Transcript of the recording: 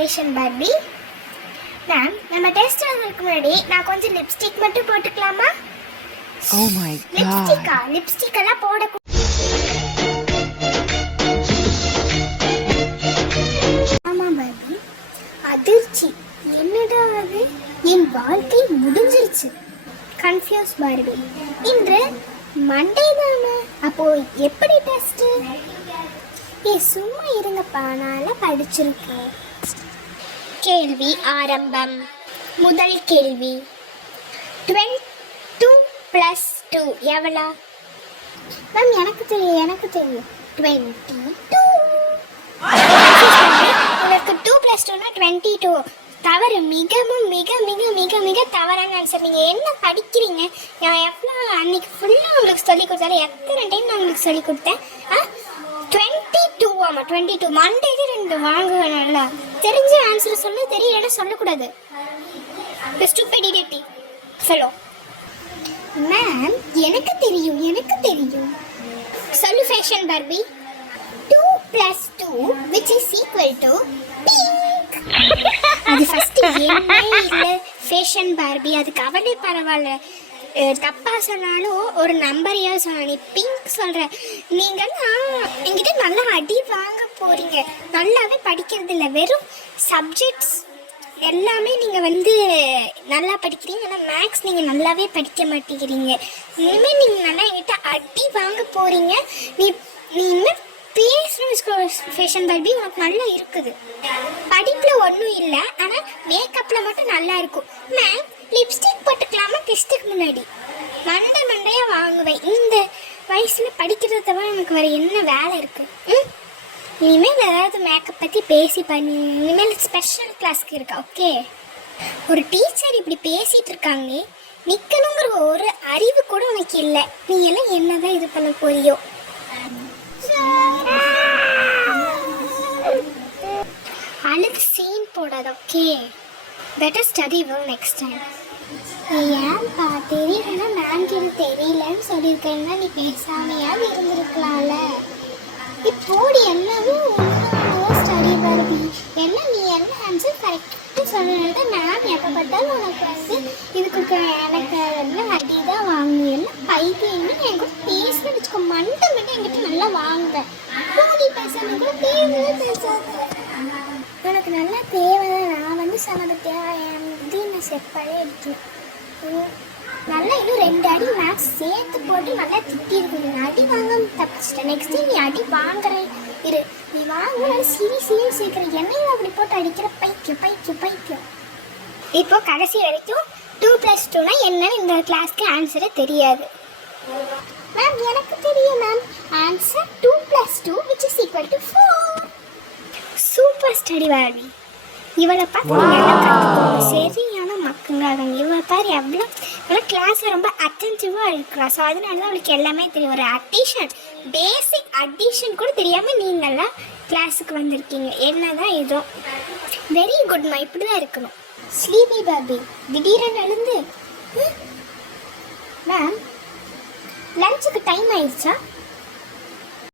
Fashion Barbie. Ma'am, நம்ம test எழுதுறதுக்கு முன்னாடி நான் கொஞ்சம் லிப்ஸ்டிக் மட்டும் போட்டுக்கலாமா? Oh my god. லிப்ஸ்டிக் எல்லாம் போட ஆமா பார்பி. அதிர்ச்சி. என்னடா அது? என் வாழ்க்கை முடிஞ்சிருச்சு. Confuse Barbie. இன்று மண்டே தானே, அப்போ எப்படி டெஸ்ட்? சும்மா இருங்கப்பா, நான் படிச்சிருக்கேன். கேள்வி ஆரம்பம். முதல் கேள்வி, 22 + 2 எவ்வளோ? மேம், எனக்கு தெரியும் 22. உனக்கு 2 + 2 = 22. தவறு. மிகவும் மிக மிக மிக மிக தவறான ஆன்சர். நீங்கள் என்ன படிக்கிறீங்க? நான் எவ்வளோ அன்னைக்கு ஃபுல்லாக உங்களுக்கு சொல்லி கொடுத்தாலும் எத்தனை டைம் நான் உங்களுக்கு சொல்லி கொடுத்தேன்? 22. ஆமாம், 22. மண்டேக்கு 2 வாங்குவேன். நல்லா தெரிஞ்ச ஆன்சர் சொல்ல, தெரியலன்னா சொல்லக்கூடாது. Stupidity fellow. மேம், எனக்கு தெரியும். சொல்லு fashion Barbie. 2 + 2 which is equal to pink. அது ஃபர்ஸ்ட் என்ன இல்ல ஃபேஷன் பார்பி, அதுக்கு அவளே பரவாயில்ல. தப்பா சொன்னாலும் ஒரு நம்பரையா சொன்ன, நீ பிங்க் சொல்ற. நீங்கெல்லாம் என்கிட்ட நல்லா அடி வாங்க போறீங்க. நல்லாவே படிக்கிறது இல்லை, வெறும் சப்ஜெக்ட்ஸ் எல்லாமே நீங்கள் நல்லா படிக்கிறீங்க. ஆனால் மேக்ஸ் நீங்கள் நல்லாவே படிக்க மாட்டேங்கிறீங்க. இனிமேல் நீங்கள் நல்லா என்கிட்ட அடி வாங்க போறீங்க. நீ இனிமேல் பேசணும் ஃபேஷன் பார்பி. உனக்கு நல்லா இருக்குது. படிப்பில் ஒன்றும் இல்லை, ஆனால் மேக்கப்பில் மட்டும் நல்லா இருக்கும். மேம், லிப்ஸ்டிக் போட்டுக்கலாமா டெஸ்ட்டுக்கு முன்னாடி? மண்டையாக வாங்குவேன். இந்த வயசில் படிக்கிறத தவிர எனக்கு வேறு என்ன வேலை இருக்குது? இனிமேல் ஏதாவது மேக்கப் பற்றி பேசி பண்ணி இனிமேல் ஸ்பெஷல் கிளாஸ்க்கு இருக்கா? ஓகே. ஒரு டீச்சர் இப்படி பேசிகிட்டு இருக்காங்க, நிற்கணுங்கிற ஒரு அறிவு கூட உனக்கு இல்லை. நீ எல்லாம் என்னதான் இது பண்ண போறியோ? அழுது சீன் போடாது. Okay, better study well next time. ஏன்பா தெரியலன்னா மேம்க்கு இது தெரியலன்னு சொல்லியிருக்கேன்னா நீ பேசாமையாவது இருந்திருக்கலாம்ல. இப்போடி எல்லாமே ஸ்டடி பார்பி. எல்லாம் நீ என்ன ஆன்சர் கரெக்டாக சொல்லிட்டு மேம் எப்போ பார்த்தாலும் உனக்கு இதுக்கு எனக்கு எல்லாம் அடி தான் வாங்குவேன். எல்லாம் பைத்தியம்னு என் கூட பேசணும்னு வச்சுக்கோ. மண்டை மட்டும் என்கிட்ட நல்லா வாங்குவேன். போடி பேசாம கூட பேசாத. எனக்கு நல்லா தேவைதான். நான் சொன்னது நான் செப்பாலே எடுத்துவேன். நல்லா இன்னும் 2 அடி மேக்ஸ் சேர்த்து போட்டு நல்லா திட்டிருக்கு. நீ அடி வாங்காம தப்பிச்சிட்டேன். நெக்ஸ்ட் டைம் நீ அடி வாங்குற இரு. நீ வாங்க சீரியஸ் சேர்க்குற என்னையும் அப்படி போட்டு அடிக்கிற பைத்தியம். இப்போ கடைசி வரைக்கும் 2 + 2 என்னன்னு இந்த கிளாஸ்க்கு ஆன்சரே தெரியாது. மேம், எனக்கு தெரியும் ma'am. Answer 2 + 2 which is equal to 4. Super study Barbie. இவளை பார்த்து நீங்கள் கற்றுக்கோங்க. சரியான மக்குங்காங்க. இவளை பாரு எவ்வளோ கிளாஸில் ரொம்ப அட்டென்டிவாக இருக்கிறா. ஸோ அதனால தான் அவளுக்கு எல்லாமே தெரியும். ஒரு அடிஷன், பேசிக் அடிஷன் கூட தெரியாமல் நீங்கள்லாம் கிளாஸுக்கு வந்திருக்கீங்க. என்ன தான் இதோ வெரி குட்மா. இப்படி தான் இருக்கணும். ஸ்லீபி பார்பி திடீரென்னு எழுந்து, மேம் லஞ்சுக்கு டைம் ஆயிடுச்சா?